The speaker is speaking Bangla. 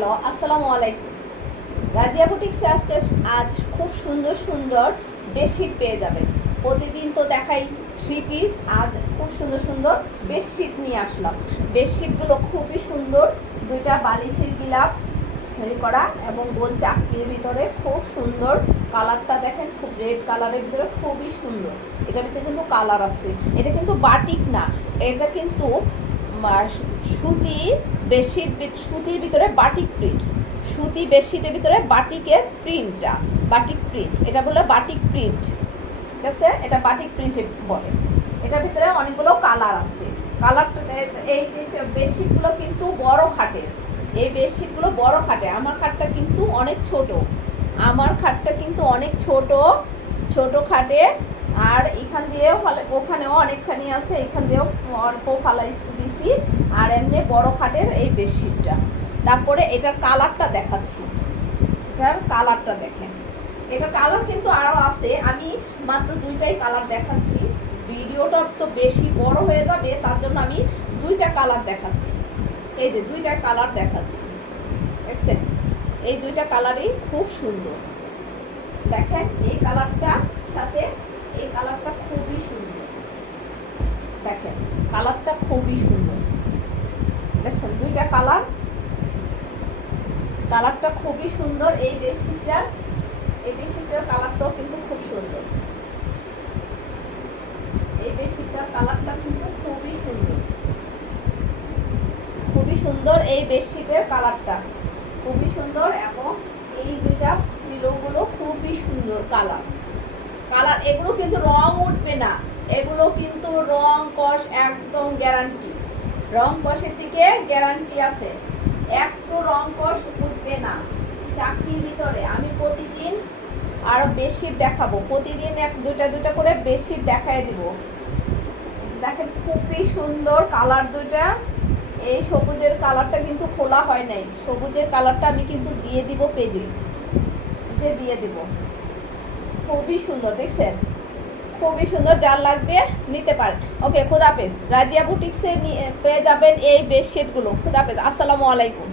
হ্যালো, আসসালামু আলাইকুম। রাজিয়া বুটিক্সে আজ খুব সুন্দর সুন্দর বেডশিট পেয়ে যাবেন। প্রতিদিন তো দেখাই থ্রি পিস, আজ খুব সুন্দর সুন্দর বেডশিট নিয়ে আসলাম। বেডশিটগুলো খুবই সুন্দর, দুইটা বালিশের গিলাপ তৈরি করা এবং গোল চাকরির ভিতরে খুব সুন্দর। কালারটা দেখেন, খুব রেড কালারের ভিতরে খুবই সুন্দর। এটার ভিতরে কিন্তু কালার আছে। এটা কিন্তু বাটিক না, এটা কিন্তু সুতি বেডশিট, সুতির ভিতরে বাটিক প্রিন্ট। সুতি বেডশিটের ভিতরে বাটিকের প্রিন্টটা, বাটিক প্রিন্ট, এটা বলে বাটিক প্রিন্ট। ঠিক আছে, এটা বাটিক প্রিন্টে বলে। এটার ভিতরে অনেকগুলো কালার আছে। কালারটা এই বেডশিটগুলো কিন্তু বড় খাটের, এই বেডশিটগুলো বড় খাটে। আমার খাটটা কিন্তু অনেক ছোট, আমার খাটটা কিন্তু অনেক ছোট ছোট খাটে। আর এখান দিয়েও ওখানেও অনেকখানি আছে, এখান দিয়েও অল্প ফালাই দিছি। আর এমনি বড় খাটের এই বেডশিটটা। তারপরে এটার কালারটা দেখাচ্ছি, এটার কালারটা দেখেন। এটার কালার কিন্তু আরও আছে, আমি মাত্র দুইটাই কালার দেখাচ্ছি। ভিডিওটা তো বেশি বড় হয়ে যাবে, তার জন্য আমি দুইটা কালার দেখাচ্ছি। এই যে দুইটা কালার দেখাচ্ছি, দেখছেন? এই দুইটা কালারই খুব সুন্দর। দেখেন, এই কালারটা সাথে এই কালারটা খুবই সুন্দর। দেখেন, কালারটা খুবই সুন্দর। দেখছেন দুইটা কালার, কালারটা খুবই সুন্দর। এই বেডশিটটার কালারটাও কিন্তু খুব সুন্দর। এই বেডশিটটার কালারটা কিন্তু খুবই সুন্দর, খুবই সুন্দর। এই বেডশিটের কালারটা খুবই সুন্দর এবং এই দুইটা পিলোগুলো খুবই সুন্দর কালার। এগুলো কিন্তু রং উঠবে না, এগুলো কিন্তু রং কষ একদম গ্যারান্টি। রং কষের থেকে গ্যারান্টি আছে, একটু রং কষ উঠবে না। চাকরির ভিতরে আমি প্রতিদিন আরো বেডশিট দেখাবো, প্রতিদিন দুইটা করে বেডশিট দেখাই দিব। দেখেন খুবই সুন্দর কালার দুইটা। এই সবুজের কালারটা কিন্তু খোলা হয় নাই, সবুজের কালারটা আমি কিন্তু দিয়ে দিব পেজে, যে দিয়ে দিব। খুবই সুন্দর, দেখছেন? খুবই সুন্দর, যার লাগবে নিতে পারেন। ওকে, খুদাহাফেজ। রাজিয়া বুটিক্সে পেয়ে যাবেন এই বেডশিটগুলো। খুদাহাফেজ, আসসালামু আলাইকুম।